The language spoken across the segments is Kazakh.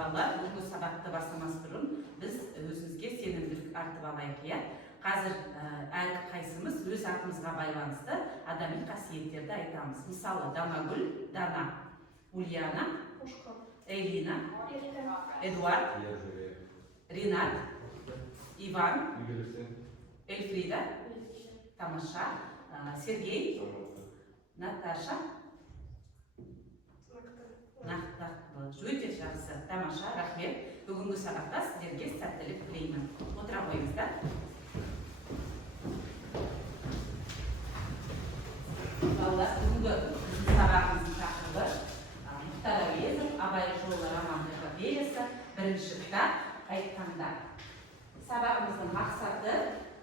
балалар, бүгінгі сабақты бастамас бұрын біз өзімізге сенімділік артып алайық, иә. Қазір әр қайсымыз өз атымызға байланысты адами қасиеттерді айтамыз. Мысалы, Данагүл, Дана, Ульяна, Элина, Эдуард, Ринат, Иван, Эльфрида, Тамаша, Сергей, Наташа, өте жақсы, тамаша, рахмет. Бүгінгі сабақта сіздерге сәттілік тілеймін. Отыра қойыңыздар. Балалар, бүгінгі сабағымыздың тақырыбы Мұхтар Әуезов, Абай жолы роман эпопеясы, бірінші кітап Қайтқандар. Сабағымыздың мақсаты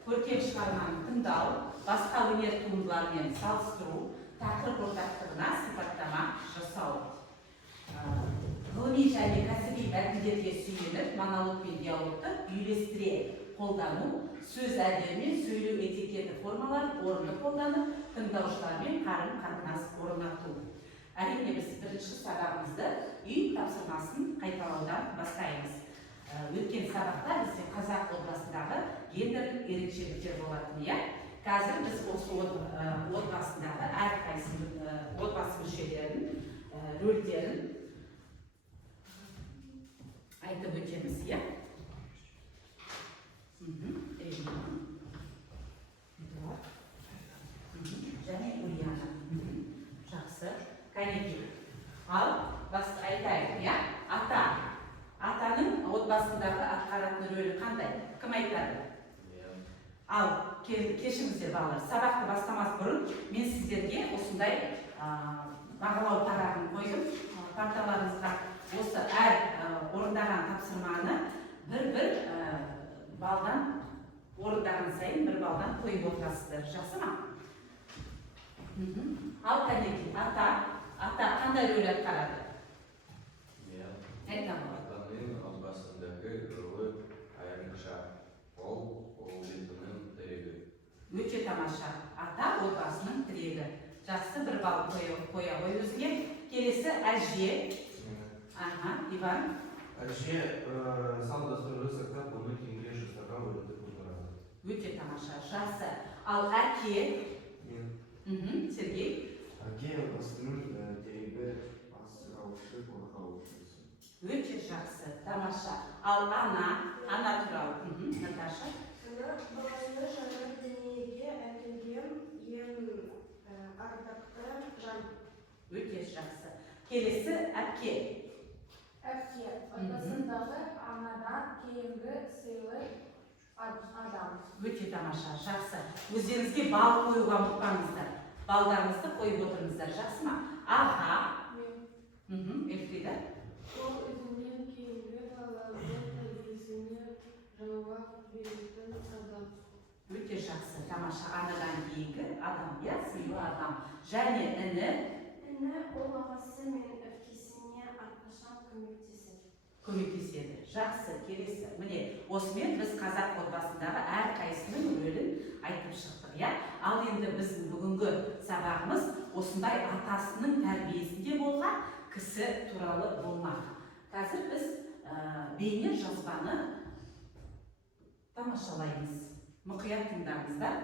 көркем шығарманы тыңдау, басқа өнер туындыларымен салыстыру, тақырып ортақтығына сипаттама жасау. Ғылыми және кәсіби мәтіндерге сүйеніп, монолог пен диалогты үйлестіре қолдану, сөз әдебі мен сөйлеу этикеті формаларын орынды қолданып, тыңдаушылармен қарым-қатынас орнату. Әрине біз бірінші сабағымызды үй тапсырмасын қайталаудан бастаймыз. Өткен сабақта бізде қазақ отбасындағы гендерлік ерекшеліктер болатын, иә. Қазір біз осы отбасындағы әрқайсының отбасы мүшелерінің рөлдерін айтып өтеміз, иә. Және Ульяна. Жақсы. Кәнеки. Ал, басты айтайық, иә. Атаның отбасындағы атқаратын рөлі қандай? Кім айтады? Ал, кешіңіздер балалар, сабақты бастамас бұрын мен сіздерге осындай бағалау тарағын қойдым. Парталарыңызға осы әр орындаған тапсырманы бір балдан орындаған сайын бір балдан қойып отырасыздар. Жақсы ма? Ал, кәнеки, ата қандай рөл атқарады? Айтам. Атаның отбасындағы рөлі айрықша. Ол бетінің тірегі. Өте тамаша. Ата отбасының тірегі. Жақсы, бір бал қоя ғой өзіңе. Келесі әже. Иван. Әже салт дәстүрді сақтап, оны кейінге жастарға өтіп отырады. Өте тамаша. Жақсы. Ал әке. Сергей. Әке отбасының тірегі, асыраушы, қорғаушысы. Өте жақсы. Тамаша. Ал ана туралы. Наташа. Баланы жаңа дүниеге әкелген ең ардақты жан. Өте жақсы. Келесі әпке. Әпке, отбасындағы анадан кейінгі сыйлы адам. Өте тамаша, жақсы. Өздеріңізге бал қоюға ұмытпаңыздар. Балдарыңызды қойып отырыңыздар, жақсы ма? Аға. Эльфрида. Ол өзінен кейінгі балалардың тәрбиесіне жауап беретін адам. Өте жақсы, тамаша. Анадан кейінгі адам, иә, сыйлы адам. Және іні. Іні ол ағасы мен әпкесіне әрқашан көмектеседі. Жақсы, келесі. Міне, осымен біз қазақ отбасындағы әрқайсының рөлін айтып шықтық, иә. Ал енді біздің бүгінгі сабағымыз осындай атасының тәрбиесінде болған кісі туралы болмақ. Қазір біз бейне жазбаны тамашалаймыз. Мұқият тыңдаңыздар.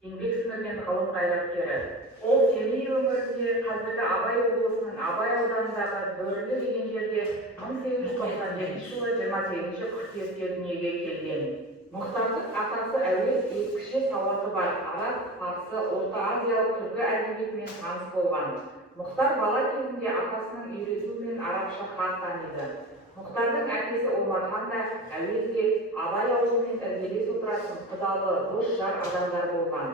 еңбек сіңірген ғылым қайраткері. Ол Семей өңірінде қазіргі Абай облысының Абай ауданындағы Бөрілі деген жерде 1897 жылы 28 қыркүйекте дүниеге келген. Мұхтардың атасы әуез ескіше сауаты бар, араб, парсы, орта азиялық түркі әдебиетімен таныс болған. Мұхтар бала кезінде атасының үйретуімен арабша хат таниды. Мұхтардың әкесі Омархан да әуезге Абай ауылымен іргелес отыратын құдалы дос жар адамдар болған.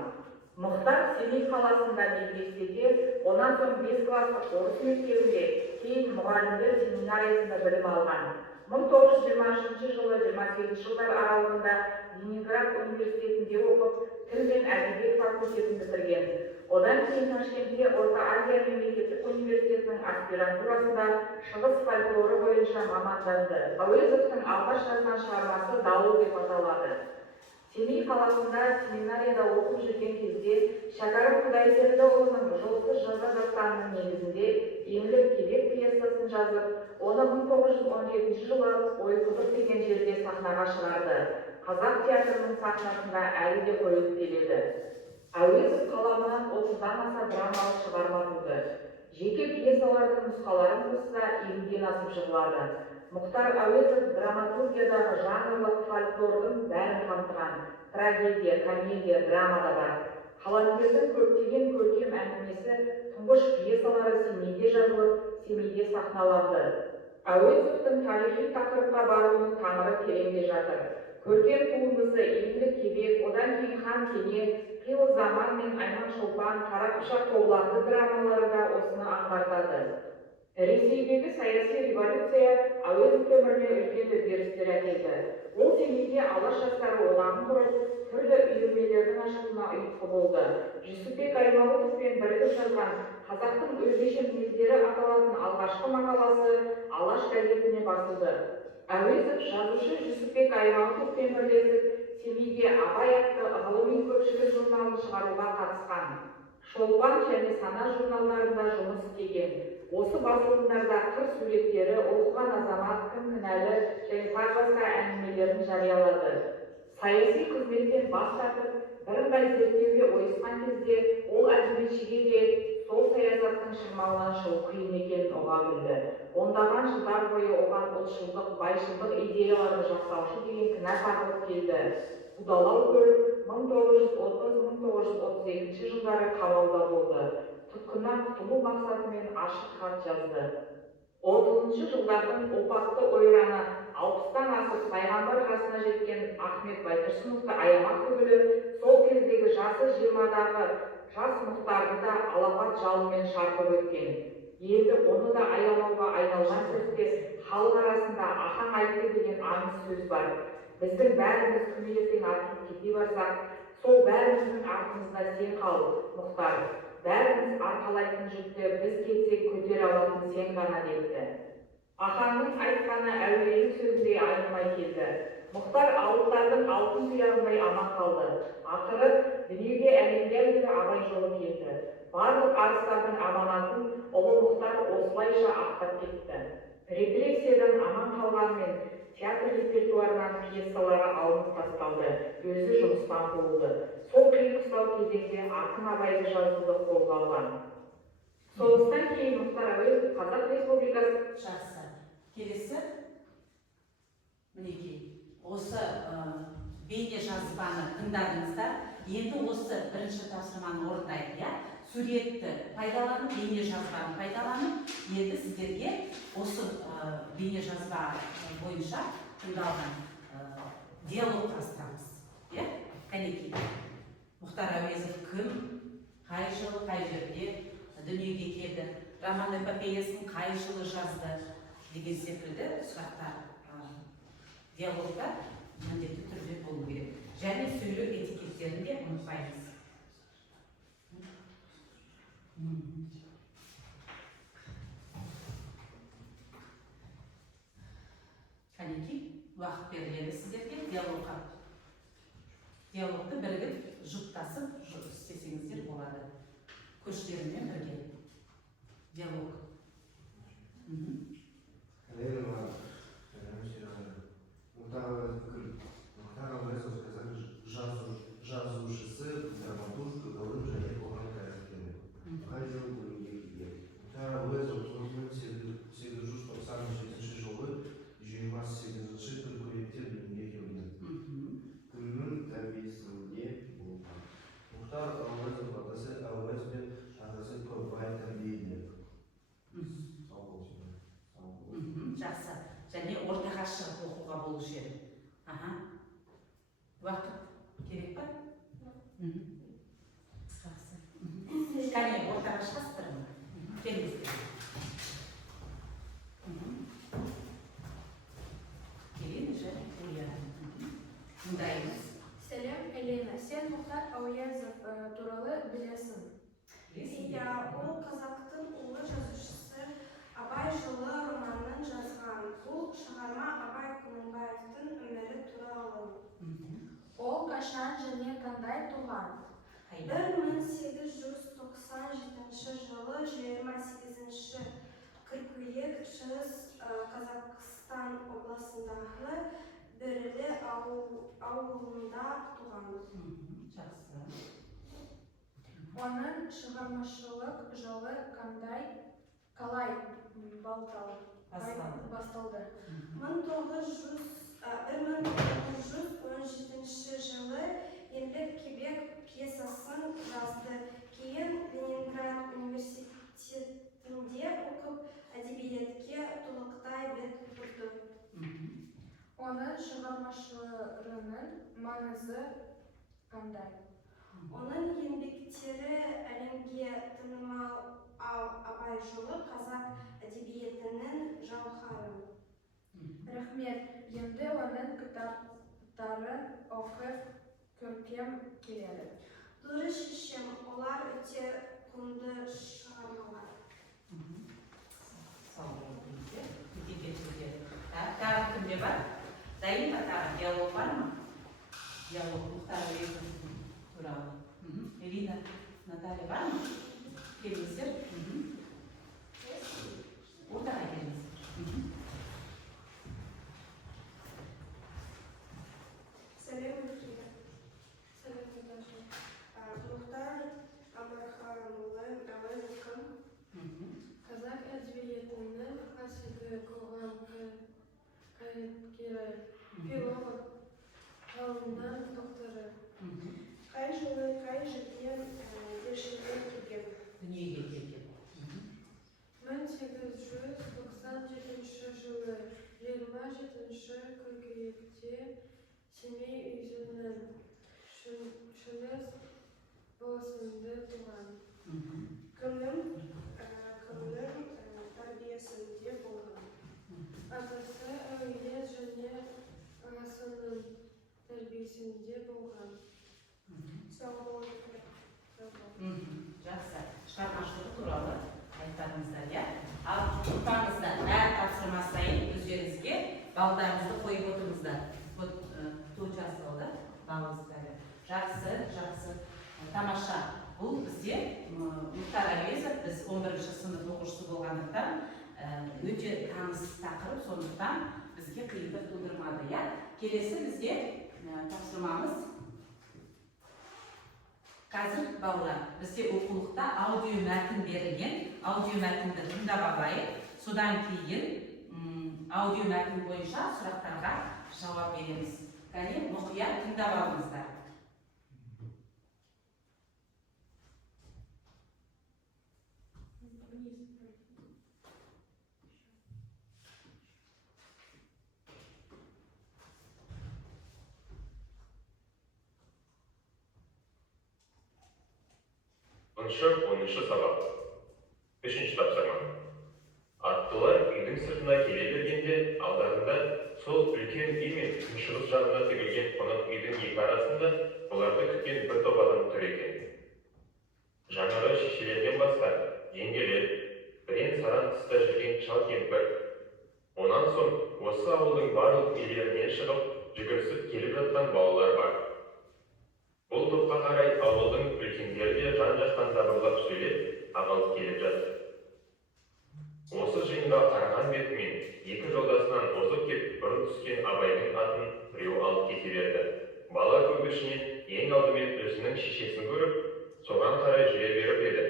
Мұхтар Семей қаласында медресе де, онан соң 5 класстық орыс мектебінде, кейін мұғалімдер семинариясында білім алған. 1920 жылы 28 жылдар аралығында Ленинград университетінде оқып, тіл мен әдебиет факультетін бітірген. Одан кейін Ташкентте Орта Азия мемлекеттік университетінің аспирантурасында шығыс фольклоры бойынша маманданды. Әуезовтың алғаш жазған шығармасы «Дауыл» деп аталады. Семей қаласында семинарияда оқып жүрген кезде Шәкәрім Құдайбердіұлының жолсыз жаза дастанының негізінде еңлік кебек пьесасын жазып, оны 1917 жылы Ойқұдық деген жерде сахнаға шығарды. Қазақ театрының сахнасында әлі де қойылып келеді. Әуезов қаламынан 30-дан аса драмалық шығарма туды. Жеке пьесалардың нұсқаларын қосса 50-ден асып жығылады. Мұхтар Әуезов драматургиядағы жанрлық фольклордың бәрін қамтыған. Трагедия, комедия, драма да бар. Қаламгердің көптеген көркем әңгімесі, тұңғыш пьесалары Семейде жазылып, Семейде сахналанды. Әуезовтың тарихи тақырыпқа баруының тамыры тереңде жатыр. Көркем туындысы еңлік кебек, одан кейін хан кене, қилы заман мен Айман Шолпан, Қара пышақ қобыланды драмалары да осыны аңғартады. Ресейдегі саяси революция Әуезов өміріне үлкен өзгерістер әкелді. Ол Семейде алаш жастары одағын құрып, түрлі үйірмелердің ашылуына ұйытқы болды. Жүсіпбек Аймауытовпен бірігіп жазған қазақтың өзгеше мінездері аталатын алғашқы мақаласы Алаш газетіне басылды. Әуезов жазушы Жүсіпбек Аймауытовпен бірлесіп Семейде Абай атты ғылыми көпшілік журналын шығаруға қатысқан. Шолпан және Сана журналдарында жұмыс істеген. Осы басылымдарда қыр суреттері, оқыған азамат, кім кінәлі және тағы басқа әңгімелерін жариялады. Саяси қызметтен бас тартып, бірыңғай зерттеуге ойысқан кезде ол әдебиетшіге де сол саясаттың шырмауынан шығу қиын екенін ұға білді. Ондаған жылдар бойы оған ұлтшылдық, байшылдық идеяларын жақтаушы деген кінә тағылып келді. Қудалау көріп, 1930-1932 жылдары қамауда болды. Тұтқыннан құтылу мақсатымен ашық хат жазды. 30 жылдардың опатты ойраны 60-тан асып пайғамбар жасына жеткен Ахмет Байтұрсыновты аямақ түгілі, сол кездегі жасы 20-дағы жас Мұхтарды да алапат жалынмен шарпып өткен. Енді оны да аямауға айналған сәтте халық арасында ахаң айтты деген аңыз сөз бар. Біздің бәріміз күні ертең артып кете барсақ, сол бәріміздің артымызда сен қал, Мұхтар. Бәріміз арқалайтын жүкті біз кетсек көтер алатын сен ғана депті. Ахаңның айтқаны әулиенің сөзіндей айнымай келді. Мұхтар ауылдардың алтын тұяғындай аман қалды. Ақыры дүниеге әлемден бері Абай жолы келді. Барлық арыстардың аманатын ұлы Мұхтар осылайша ақтап кетті. Репрессиядан аман қалғанмен театр репертуарынан пьесалары алынып тасталды, өзі жұмыстан қуылды. Сол қиын-қыстау кезеңде ақын Абайды жазуды қолға алған. Соғыстан кейін Мұхтар Әуезов Қазақ Республикасы Жақсы. Келесі, мінекей, осы бейне жазбаны тыңдадыңыздар. Енді осы бірінші тапсырманы орындайды, суретті пайдаланып, бейне жазбаны пайдаланып, енді сіздерге осы бейне жазба бойынша тыңдалған диалог құрастырамыз. Кәнекей, Мұхтар Әуезов кім, қай жылы, қай жерде дүниеге келді, роман эпопеясын қай жылы жазды деген секілді сұрақтар диалогта міндетті түрде болу керек. Және сөйлеу этикеттерін де ұмытпаймыз. Кәнекей, уақыт беріледі сіздерге диалогқа. Диалогты бірігіп, жұптасып істесеңіздер болады. Көштерімен бірге. Диалог. Мұхтар Әуезов жазушысы, драматург, ғылым және қоғам қайраткері. Қай жылы дүниеге келген? Мұхтар Әуезов 1897 жылы 28 қыркүйекте дүниеге келген. Кімнің тәрбиесінде болған? Мұхтар Әуезов атасы Әуез бен атасы Көпбай тәрбиеледі. Жақсы. Және ортаға шығып оқуға болушы еді. Уақыт керек па? Жақсы. Кәне, ортаға шығасыздар ма? Келіңіздер. Елена және Ульяна. Тыңдаймыз. Сәлем, Елена. Сен Мұхтар Әуезов туралы білесің. Иә, Ол қазақтың ұлы жазушысы Абай жолы романын жазған. Бұл шығарма Абай Құнанбаевтың өмірі туралы. Ол кашан және қандай туған? 1897 жылы 28 қыркүйек шығыс Қазақстан облысындағы Бөрлі ауылында туған. Жақсы. Оның шығармашылық жолы қалай басталды? 1917 жылы Еңлік кебек пьесасын жазды. Кейін Ленинград университетінде оқып, әдебиетке толықтай бет бұрды. Оның шығармашылығының маңызы қандай? Оның еңбектері әлемге танымал Абай жолы қазақ әдебиетінің жауһары. Рахмет. Енді оның кітаптарын оқып көркем келеді. Дұрыс шешім, олар өте құнды шығармалар. Сау болыңыздар. Кетекетсіздер. Тағы кімде бар? Дайын ба тағы? Диалог бар ма? Диалог Мұхтар Әуезов туралы. Ирина, Наталья бар ма? Келіңіздер. Ортаға келіңіздер. Сәлем Үлкені. Мұхтар Амарханұлы Әуезов кім? Қазақ әдебиетінің қасиетті қоғам қайраткері, филолог, ғалымның докторы. Қай жылы, қай жерден дүниеге келген? Дүниеге келген. 1897 жылы 27 қыркүйекте Семей өзінің Шыңғыс болысында туған. Кімнің тәрбиесінде болған? Атасы әуелет және ағасының тәрбиесінде болған. Сау болыңыздар. Жақсы. Шығармашылығы туралы айтпадыңыздар, иә? Ал ұлтаңыздар әр тапсырма сайын өздеріңізге балдарыңызды қойып отырыңыздар. Вот тут жасалды балыңыздары. Жақсы. Тамаша. Бұл бізде Мұхтар Әуезов, біз 11-ші сынып оқушысы болғандықтан өте таныс тақырып, сондықтан бізге қиындық тудырмады, иә? Келесі бізде тапсырмамыз. Қазір балалар, бізде оқулықта аудио мәтін берілген, аудио мәтінді тыңдап алайық, содан кейін аудио мәтін бойынша сұрақтарға жауап береміз. Кәне, мұқият тыңдап алыңыздар. Оныншы сабақ. Үшінші тапсырма. Аттылар үйдің сыртына келе бергенде, алдарында сол үлкен үй мен күншығыс жағына тігілген қонақ үйдің екі арасында оларды күткен бір топ адам тұр екен. Жаңағы шешелерден басқа жеңгелер, бірен-саран тыста жүрген шал-кемпір. Онан соң осы ауылдың барлық үйлерінен шығып, жүгірісіп келіп жатқан балалар бар. Бұл топқа қарай ауылдың үлкендері де жан-жақтан дабырлап сөйлеп, ағалып келіп жатыр. Осы жиынға қараған бетімен екі жолдасынан озып кеп бұрын түскен Абайдың атын біреу алып кете берді. Бала көп ішінен ең алдымен өзінің шешесін көріп, соған қарай жүре беріп еді.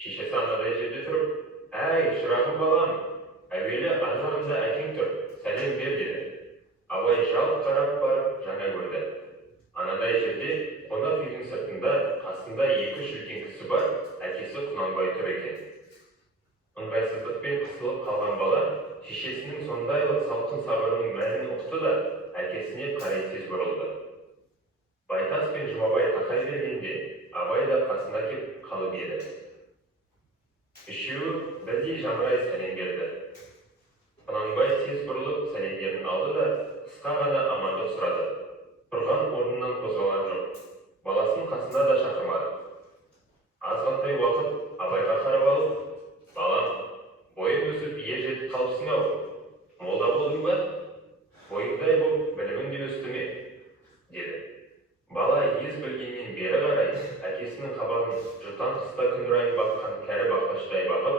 Шешесі анадай жерде тұрып, «Әй, шырағым балам, әуелі ар жағында әкең тұр, сәлем бер» деді. Абай жалт қарап барып жаңа көрді. Анадай жерде қонақ үйдің сыртында қасында екі үлкен кісі бар, әкесі Құнанбай тұр екен. Ыңғайсыздықпен қысылып қалған бала шешесінің сондайлық салқын сабырының мәнін ұқты да әкесіне қарай тез бұрылды. Байтас пен Жұмабай тақай бергенде Абай да қасына кеп қалып еді. Үшеуі бірдей жамырай сәлем берді. Құнанбай тез бұрылып сәлемдерін алды да қысқа ғана амандық сұрады. Тұрған орнынан қозғалған жоқ. Баласын қасына да шақырмады. Азғантай уақыт Абайға қарап алып, «Балам, бойың өсіп ие жетіп қалыпсың-ау. Молда болдың ба? Бойыңдай боп білімің де өсті ме?» деді. жұттан қыста күн райын баққан кәрі бақташтай бағып,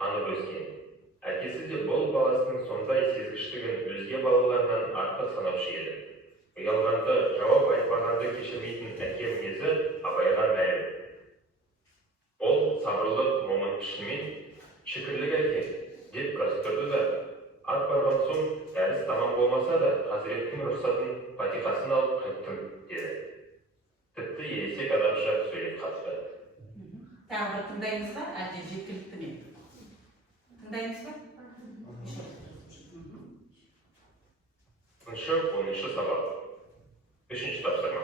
анып өскен. Әкесі де бұл баласының сондай сезгіштігін өзге балаларынан артық санаушы еді. Ұялғанды, жауап айтпағанды кешірмейтін әке мінезі Абайға мәлім. Ол сабырлық момын пішінмен «Шүкірлік әке» деп біраз тұрды да, ат барған соң дәріс тамам болмаса да Хазіреттің рұқсатын фатиқасын алып қайттым деді. Тіпті ересек адамша сөйлеп қатты. Тағы бір тыңдаймыз ба, әлде жеткілікті ме? Тыңдаймыз ба? 10-шы сабақ. 3-ші тапсырма.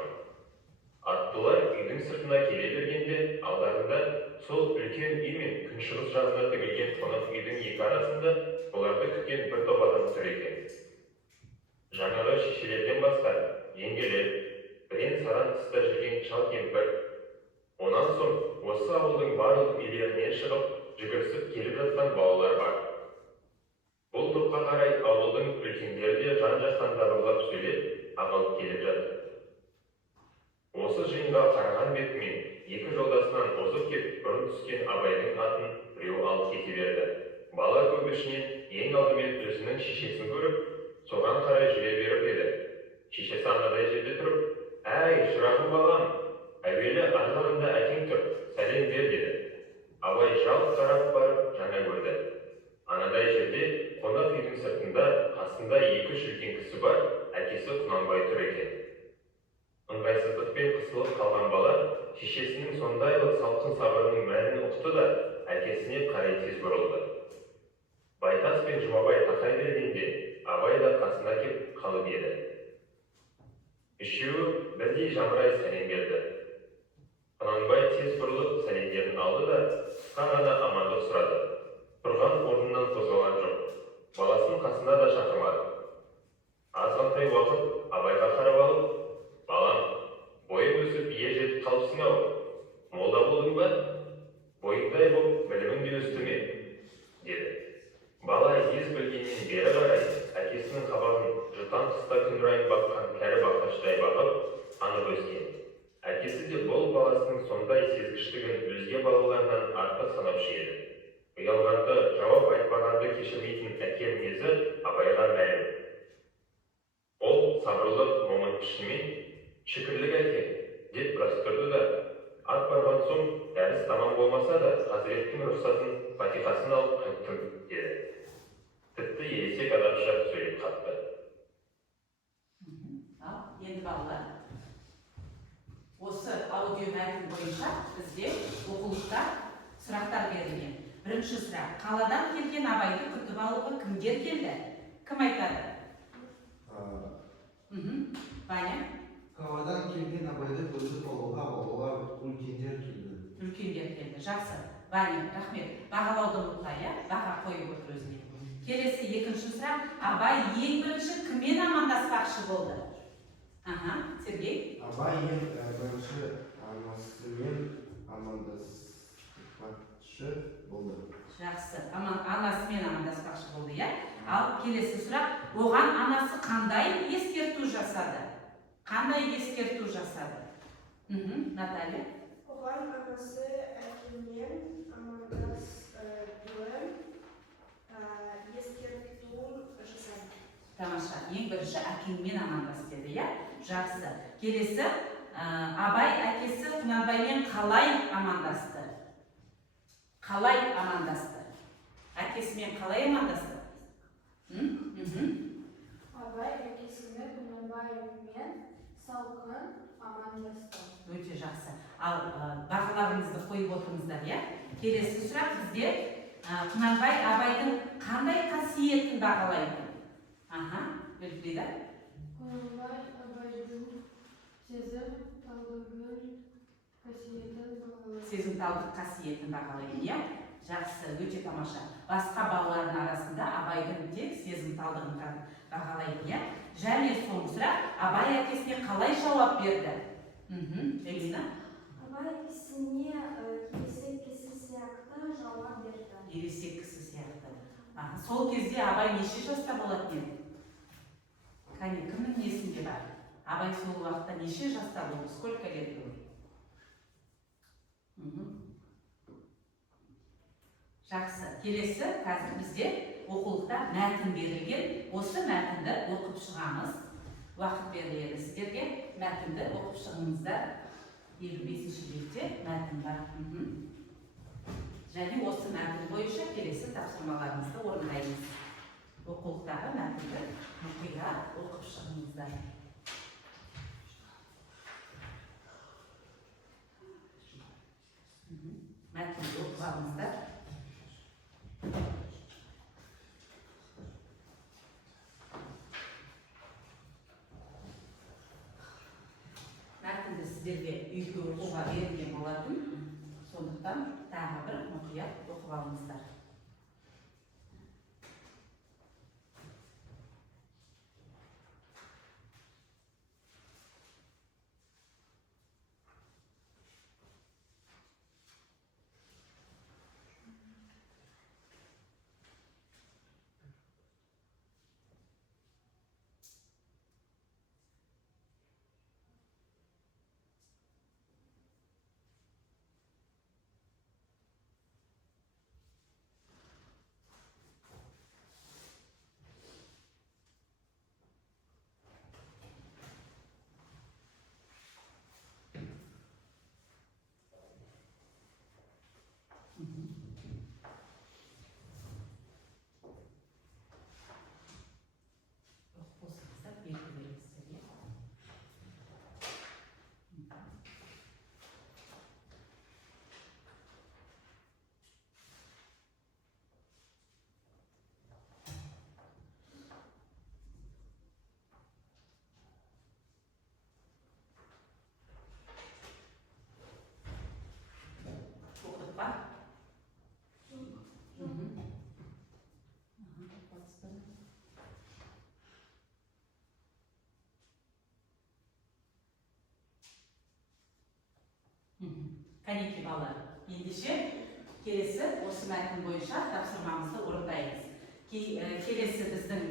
Аттылар үйдің сыртына келе бергенде, алдарында сол үлкен үй мен күншығыс жағына тігілген қонақ үйдің екі арасында оларды күткен бір топ адам тұр екен. Жаңағы шешелерден басқа, жеңгелер, бірен-саран тыста жүрген шал-кемпір. Онан соң осы ауылдың барлық үйлерінен шығып, жүгірісіп келіп жатқан балалар бар. Бұл топқа қарай ауылдың үлкендері де жан-жақтан дабырлап сөйлеп, ағылып келіп жатыр. Осы жиынға қараған бетімен екі жолдасынан озып кеп бұрын түскен Абайдың атын біреу алып кете берді. Бала көп ішінен ең алдымен өзінің шешесін көріп, соған қарай жүре беріп еді. Шешесі анадай жерде тұрып, «Әй, шырағым балам, әуелі ар жағында әкең тұр, сәлем бер» деді. Абай жалт қарап барып жаңа көрді. Анадай жерде қонақ үйдің сыртында қасында екі үлкен кісі бар, әкесі Құнанбай тұр екен. Ыңғайсыздықпен қысылып қалған бала шешесінің сондайлық салқын сабырының мәнін ұқты да әкесіне қарай тез бұрылды. Байтас пен Жұмабай тақай бергенде Абай да қасына кеп қалып еді. Үшеуі бірдей жамырай сәлем берді. Құнанбай тез бұрылып сәлемдерін алды да қысқа ғана амандық сұрады. Тұрған орнынан қозғалған жоқ. Баласын қасына да шақырмады. Азғантай уақыт Абайға қарап алып, «Балам, бойың өсіп ие жетіп қалыпсың-ау. Молда болдың ба? Бойыңдай боп білімің де өсті ме?» деді. Бала ез білгеннен бері қарай әкесінің қабағын жұтаң қыста күн райын баққан кәрі бақташтай бағып, анып өскен. Әкесі де бұл баласының сондай сезгіштігін өзге балаларынан артық санаушы еді. Ұялғанды, жауап айтпағанды кешірмейтін әке мінезі Абайға мәлім. Ол сабырлық момын пішінмен «Шүкірлік әке» деп біраз тұрды да, ат барған соң дәріс тамам болмаса да Хазіреттің рұқсатын фатиқасын алып қайттым деді. Тіпті ересек адамша сөйлеп қатты. Енді балалар, осы аудио мәтін бойынша бізде оқулықта сұрақтар берілген. Бірінші сұрақ: қаладан келген Абайды күтіп алуға кімдер келді? Кім айтады? Ваня? Қаладан келген Абайды күтіп алуға үлкендер келді. Үлкендер келді. Жақсы. Ваня, рахмет. Бағалауды ұмытпай, баға қойып отыр өзіне. Келесі екінші сұрақ: Абай ең бірінші кіммен амандаспақшы болды? Сергей? Абай ең бірінші анасымен амандаспақшы болды. Жақсы. Анасымен амандаспақшы болды, иә? Ал келесі сұрақ: оған анасы қандай ескерту жасады? Қандай ескерту жасады? Наталья? Оған анасы әкемен амандасуын ескерту жасады. Тамаша. Ең бірінші әкеңмен амандас деді, иә? Жақсы. Келесі: Абай әкесі Құнанбаймен қалай амандасты? Қалай амандасты? Әкесімен қалай амандасты? Абай әкесімен Құнанбаймен салқын амандасты. Өте жақсы. Ал бағаларыңызды қойып отырыңыздар, иә? Келесі сұрақ бізде: Құнанбай Абайдың қандай қасиетін бағалайды? Білдіреді. Құнанбай Абайдың сезімталдық қасиетін бағалайды, иә? Жақсы, өте тамаша. Басқа балалардың арасында Абайдың тек сезімталдығын бағалайды, иә? Және соңғы сұрақ: Абай әкесіне қалай жауап берді? Элина? Абай әкесіне ересек кісі сияқты жауап берді. Ересек кісі сияқты. Сол кезде Абай неше жаста болатын еді? Кәне, кімнің есінде бар? Абай сол уақытта неше жаста болды? Сколько лет болды? Жақсы. Келесі қазір бізде оқулықта мәтін берілген. Осы мәтінді оқып шығамыз. Уақыт беріледі сіздерге. Мәтінді оқып шығыңыздар. 25-ші бетте мәтін бар. Және осы мәтін бойынша келесі тапсырмаларымызды орындаймыз. Оқулықтағы мәтінді мұқият оқып шығыңыздар. Мәтінді оқып алыңыздар. Мәтінді сіздерге үйге оқуға берілген болатын. Сондықтан тағы бір мұқият оқып алыңыздар. Кәнеки балалар, ендеше келесі осы мәтін бойынша тапсырмамызды орындаймыз. Келесі біздің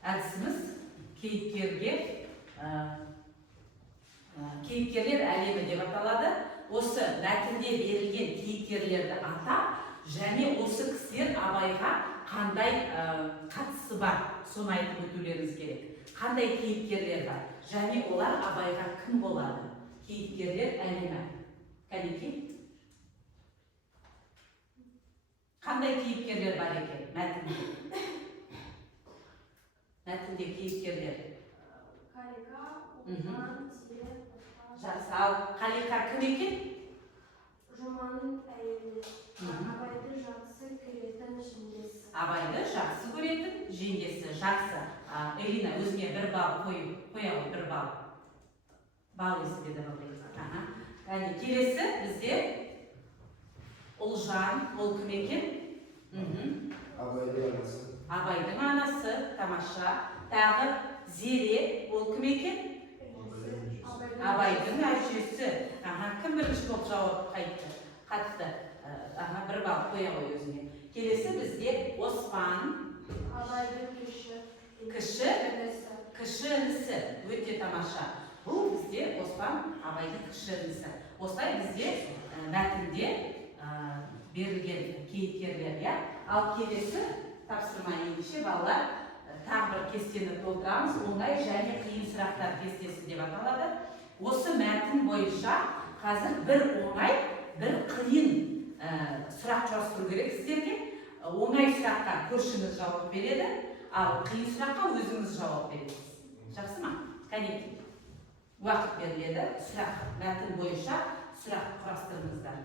әдісіміз кейіпкерлер әлемі деп аталады. Осы мәтінде берілген кейіпкерлерді атап, және осы кісілер Абайға қандай қатысы бар, соны айтып өтулеріңіз керек. Қандай кейіпкерлер бар, және олар Абайға кім болады? Кейіпкерлер әлемі. Кәнеки? Қандай кейіпкерлер бар екен мәтінде? Мәтінде кейіпкерлер. Қалиқа, Оман, Тиет, Жақсы, ал Қалиқа кім екен? Жұманың әйелі. Абайды жақсы көретін жеңгесі. Абайды жақсы көретін жеңгесі. Жақсы. Элина, өзіңе бір бал қояғы, бір бал. Бал есібеді балдайыз. Келесі бізде Ұлжан, ол кім екен? Абайдың анасы. Абайдың анасы, тамаша. Тағы Зере, ол кім екен? Абайдың әжесі. Кім бірінші болып жауап қатты? Бір бал қоя ғой өзіңе. Келесі бізде Оспан. Абайдың кіші інісі. Өте тамаша. Бұл бізде Оспан Абайдың кіші інісі. Осылай бізде мәтінде берілген кейіпкерлер. Ал келесі тапсырма ендеше балалар тағы бір кестені толтырамыз. Оңай және қиын сұрақтар кестесі деп аталады. Осы мәтін бойынша қазір бір оңай, бір қиын сұрақ жазу керек сіздерге. Оңай сұраққа көршіңіз жауап береді, ал қиын сұраққа өзіңіз жауап бересіз. Жақсы ма? Кәнеки. Уақыт беріледі. Сұрақ мәтін бойынша сұрақ құрастырыңыздар.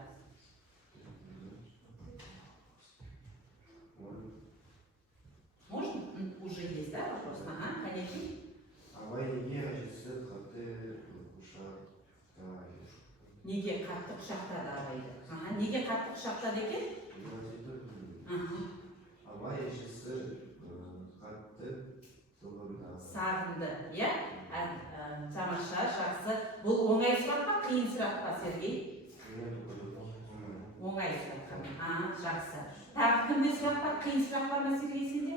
Можно? Уже есть, да, вопрос? Кәнеки. Абай неге әжесі қатты Неге қатты құшақтады Абайды? Неге қатты құшақтады екен? Абай әжесі қатты сағынды, иә? Тамаша, жақсы. Бұл оңай сұрақ па, қиын сұрақ па, Сергей? Оңай сұрақ. Жақсы. Тағы кімде сұрақ па, қиын сұрақ бар ма, Сергей, сенде?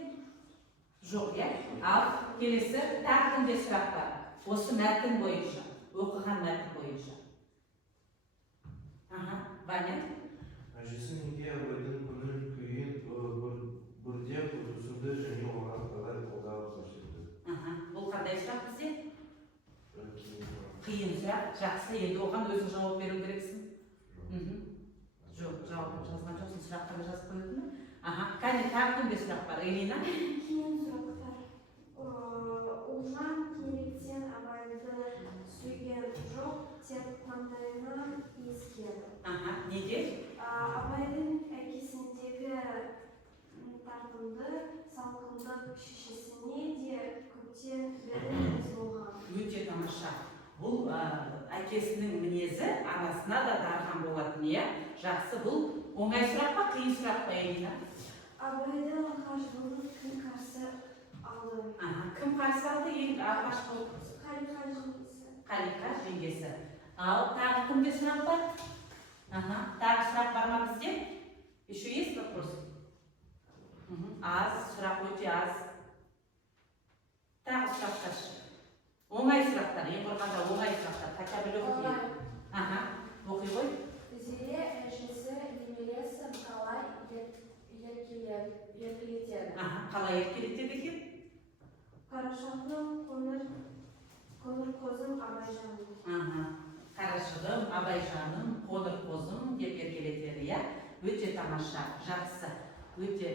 Жоқ, иә? Ал келесі тағы кімде сұрақ бар? Осы мәтін бойынша, оқыған мәтін бойынша. Ваня? Әжесінің абайдың көңіл күйін бірде көрсетуді және оған қалай қолдау көрсетті. Бұл қандай сұрақ бізде? Қиын сұрақ, жақсы, енді оған өзің жауап беру керексің. Жоқ, жауабын жазған жоқсың, сұрақтарды жазып қойдың ба? Кәне, тағы кімде сұрақ бар? Элина? Кейін сұрақтар. Ұлжан неліктен абайды сүйген жоқ, тек маңдайынан иіскеді. Неге? Абайдың әкесіндегі тартымды салқындық шешесіне де көптен бері өз болған. Өте тамаша. Бұл әкесінің мінезі анасына да дархан болатын, иә? Жақсы, бұл оңай сұрақ па, қиын сұрақ па, Элина? Абайды алғашқылық кім қарсы алды? Кім қарсы алды ең алғашқылық? Қалиқа жеңгесі. Қалиқа жеңгесі. Ал тағы кімде сұрақ бар? Тағы сұрақ бар ма бізде? Еще есть вопрос? Аз, сұрақ өте аз. Тағы сұрақтар. Оңай сұрақтар, ең құрғанда оңай сұрақтар. Хотя бы оқи. Оқи ғой. Зере әжесі немересін қалай еркелетеді? Қалай еркелетеді екен? Қарашығым қоңыр қозым Абайжаным. Қарашығым, Абайжаным, қоңыр қозым деп еркелетеді, иә? Өте тамаша, жақсы, өте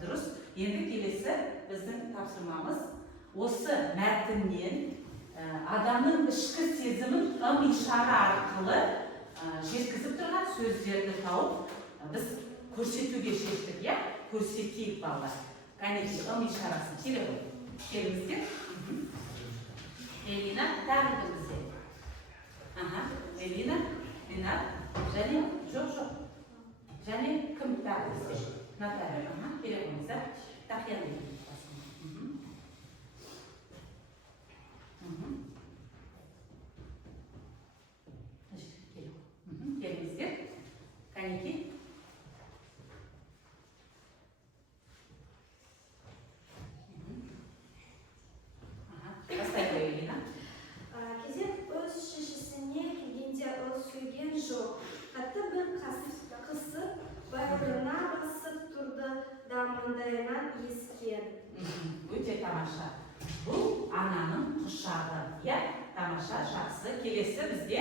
дұрыс. Енді келесі біздің тапсырмамыз осы мәтіннен адамның ішкі сезімін ым-ишара арқылы жеткізіп тұрған сөздерді тауып, біз көрсетуге шештік, иә? Көрсетейік балалар. Кәнекей, ым-ишарасын келе ғой. Келіңіздер. Элина, тағы бізде. Элина, және жоқ. Және кім тағы бізде? Наталья, келе қойыңыздар. Тақиян дейін. Келіңіздер. Кәнекей. Бастай қой, Элина. Кезек өз шешесіне келгенде ол сүйген жоқ. Қатты бір қысып, бауырына басып тұрды да маңдайынан иіскен. Өте тамаша. Бұл ананың құшағы. Иә, тамаша, жақсы. Келесі бізде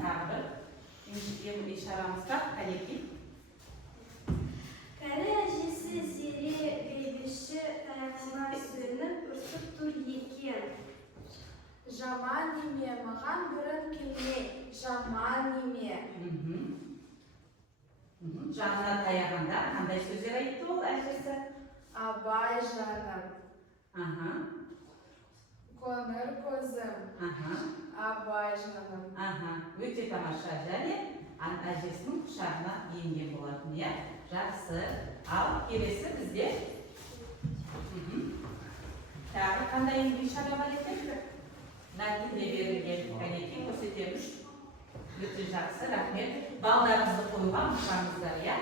тағы бір ишарамыз бар. Кәнекей. Кәрі әжесі Зере бәйбіші таяғына сүйеніп ұрсып тұр екен. Жаман неме, маған бұрын келме, жаман неме. Жағына таяғанда қандай сөздер айтты ол әжесі? Абай жаным, қоңыр көзім, Абай жаным. Өте тамаша, және әжесінің құшағына енген болатын, иә? Жақсы. Ал келесі бізде тағы қандай ишара бар екен? Мәтінде берілген кәнекей көрсетеміз. Өте жақсы, рахмет. Балдарыңызды қоюға ұмытпаңыздар, иә?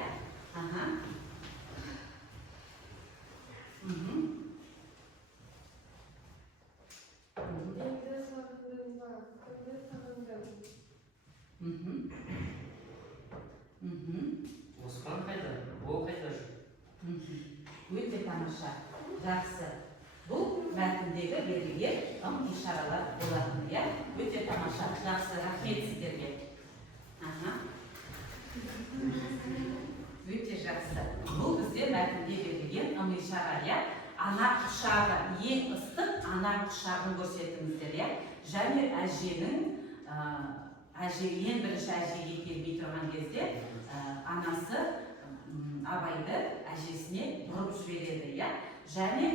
Енді сағындым ба, көңіл сағындым. Осыған қайда? Ол қайда жүр? Өте тамаша, жақсы. Бұл мәтіндегі берілген ым-ишаралар болатын, иә? Өте тамаша, жақсы, рахмет сіздерге. Өте жақсы. Бұл бізде мәтінде берілген ым-ишара, иә? Ана құшағы, ең ыстық ана құшағын көрсетіңіздер, иә? Және әженің, ең бірінші әжеге келмей тұрған кезде, анасы Абайды әжесіне бұрып жібереді, иә? Және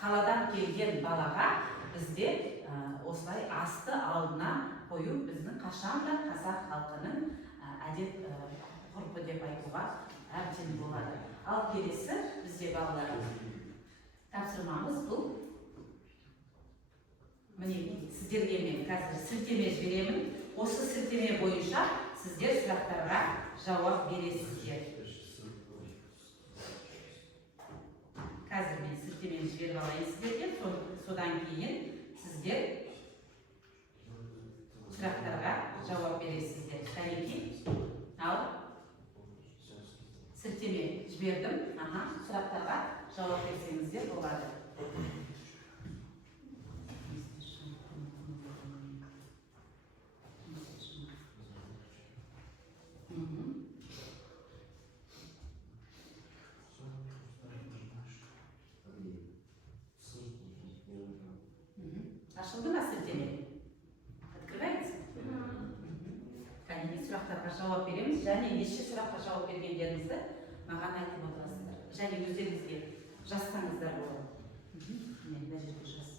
қаладан келген балаға бізде осылай асты алдына қою біздің қашанда қазақ халқының әдет ғұрпы деп айтуға әбден болады. Ал келесі бізде балалар тапсырмамыз бұл. Міне, сіздерге мен қазір сілтеме жіберемін. Осы сілтеме бойынша сіздер сұрақтарға жауап бересіздер. Қазір мен сілтемені жіберіп алайын сіздерге, содан кейін сіздер сұрақтарға жауап бересіздер. Кәнекей. жібердім. Сұрақтарға жауап берсеңіздер болады. Ашылды ма сілтеме? Открывается? Кәдімгі сұрақтарға жауап береміз, және неше сұраққа жауап бергендеріңізді маған айтып отырасыздар. Және өздеріңізге жазсаңыздар болады. Мына жерге жаз.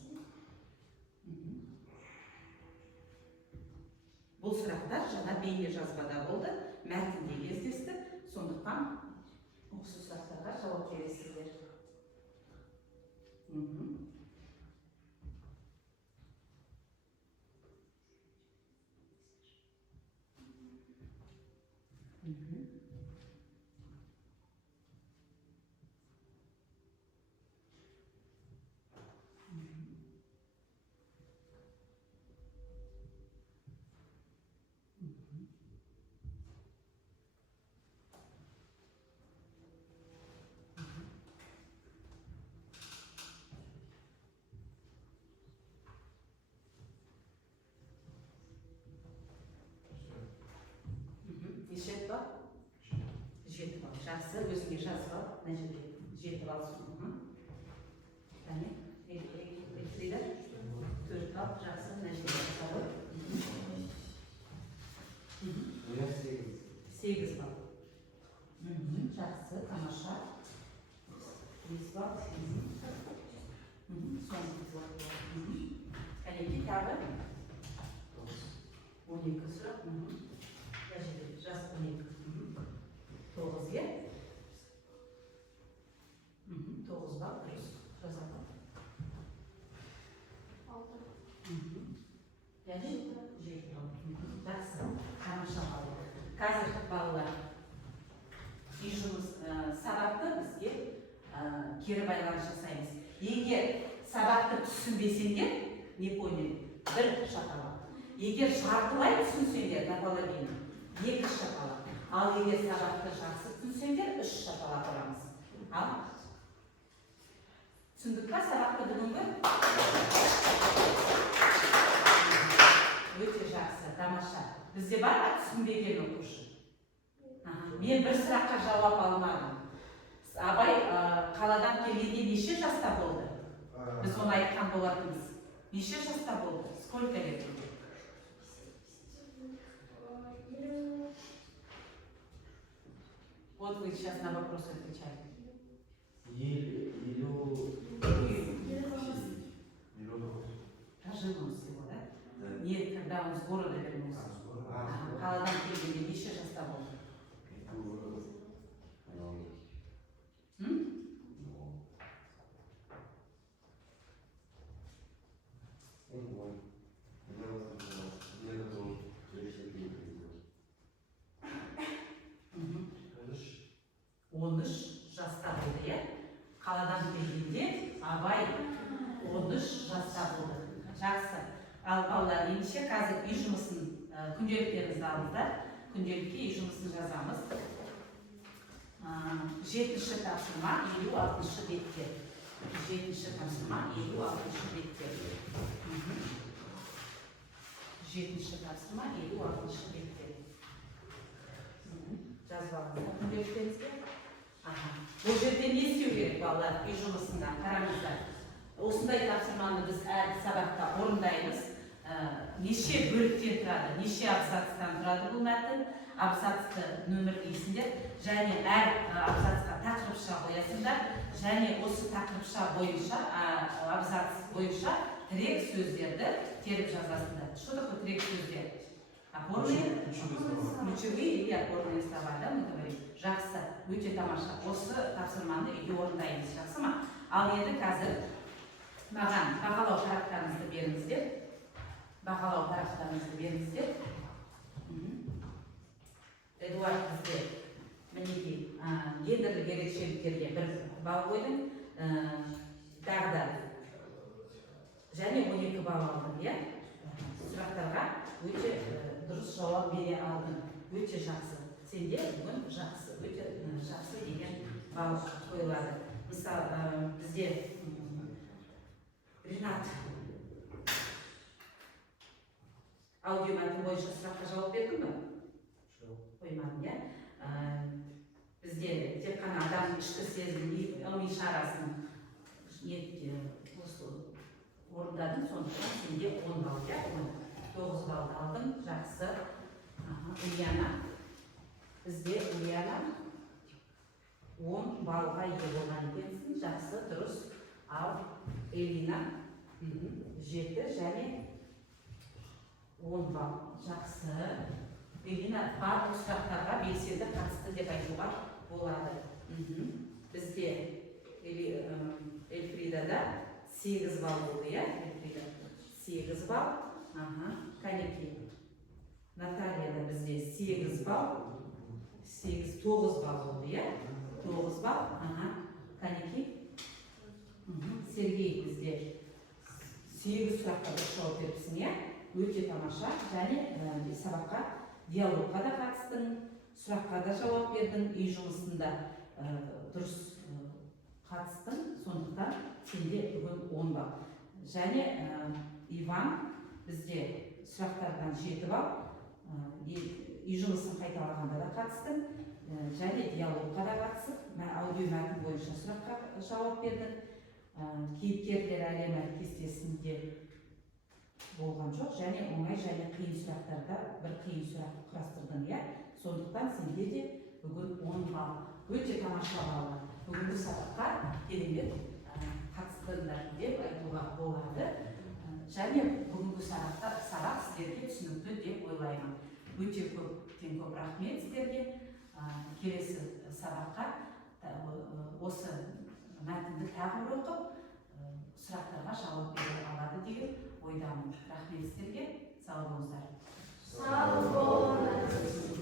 Бұл сұрақтар жаңа бейне жазбада болды, мәтінде кездесті, сондықтан осы сұрақтарға жауап бересіздер. Неше бал? 7 бал. Жақсы, өзіңе жазып ал. Мына жерде 7 бал соң. Кәне, екілейді. 4 бал, жақсы, мына жерде жазып ал. 8 бал. Жақсы, тамаша. 5 бал. Соңғы бал. Кәне, тағы 12 сұрақ. Жас 12. 9 е? 9 бал, дұрыс. Жазалап. 7 бал. Жақсы, тамаша бал. Қазір балалар үй жұмыс сабақты бізге кері байланыс жасаймыз. Егер сабақты түсінбесеңдер, не поняли? Бір шапалақ. Егер жартылай түсінсеңдер, наполовину, 2 шапалақ. Ал егер сабақты жақсы түсінсеңдер, 3 шапалақ аламыз. Ал? Түсіндік па сабақты бүгінгі? Өте жақсы, тамаша. Бізде бар ма түсінбеген оқушы? Мен бір сұраққа жауап алмадым. Абай қаладан келгенде неше жаста болды? Біз оны айтқан болатынбыз. Неше жаста болды? Сколько лет? Вот вы сейчас на вопрос отвечаете. Прожил он всего, да? Нет, когда он с города вернулся. Қаладан келгенде неше жаста болды? Жаста болды, е? Қаладан келгенде Абай 13 жаста болды. Жақсы. Ал балалар, ендеше қазір үй жұмысын күнделіктеріңізді алыңыздар. Күнделікке үй жұмысын жазамыз. 7-ші тапсырма 56-шы бетте. 7-ші тапсырма 56-шы бетте. 7-ші тапсырма 56-шы бетте. Жазып алыңыздар күнделіктеріңізге. Бұл жерде не істеу керек балалар үй жұмысында? Қараңыздар. Осындай тапсырманы біз әр сабақта орындаймыз. Неше бөліктен тұрады, неше абзацтан тұрады бұл мәтін. Абзацты нөмірлейсіңдер, және әр абзацқа тақырыпша қоясыңдар, және осы тақырыпша бойынша, абзац бойынша тірек сөздерді теріп жазасыңдар. Что такое тірек сөздер? Опорные, ключевые или опорные слова, да, мы говорим. Жақсы, өте тамаша. Осы тапсырманы үйде орындаймыз, жақсы ма? Ал енді қазір маған бағалау парақтарыңызды беріңіздер. Бағалау парақтарыңызды беріңіздер. Эдуард бізде мінеки гендерлік ерекшеліктерге бір бал қойдың, тағы да және 12 бал алдың, иә? Сұрақтарға өте дұрыс жауап бере алдың. Өте жақсы. Сенде бүгін жақсы, өте жақсы деген балл қойылады. Мысалы, бізде Ринат аудио мәтін бойынша сұраққа жауап бердің бе? Қоймадың, иә? Бізде тек қана адам ішкі сезім, ишарасын осы орындадың, сондықтан сенде 10 балл, иә? 9 балл алдың, жақсы. Ульяна. Бізде Ульяна 10 баллға ие болған екенсің, жақсы, дұрыс. Ал Элина 7 және 10 балл, жақсы. Элина барлық сұрақтарға белсенді қатысты деп айтуға болады. Бізде Эльфридада 8 балл болды, иә? 8 балл. Кәнеки. Натальяда бізде 8 балл. 9 балл болды, иә? 9 балл. Кәнеки. Сергей бізде 8 сұраққа жауап беріпсің, иә? Өте тамаша. Және сабаққа, диалогқа да қатыстың, сұраққа да жауап бердің, үй жұмысында дұрыс қатыстың, сондықтан сенде бүгін 10 балл. Және Иван бізде сұрақтардан 7 балл, үй жұмысын қайталағанда да қатыстың, және диалогқа да қатысып, аудио мәтін бойынша сұраққа жауап бердің. Кейіпкерлер әлемі кестесінде болған жоқ, және оңай және қиын сұрақтарда бір қиын сұрақ құрастырдың, иә? Сондықтан сенде де бүгін 10 балл. Өте тамаша баллар. Бүгінгі сабаққа керемет қатыстыңдар деп айтуға болады. Және бүгінгі сабақ сіздерге түсінікті деп ойлаймын. Өте көптен көп рахмет сіздерге. Келесі сабаққа осы мәтінді тағы оқып, сұрақтарға жауап бере алады деген ойдамын. Рахмет сіздерге. Сау болыңыздар. Сау болыңыз.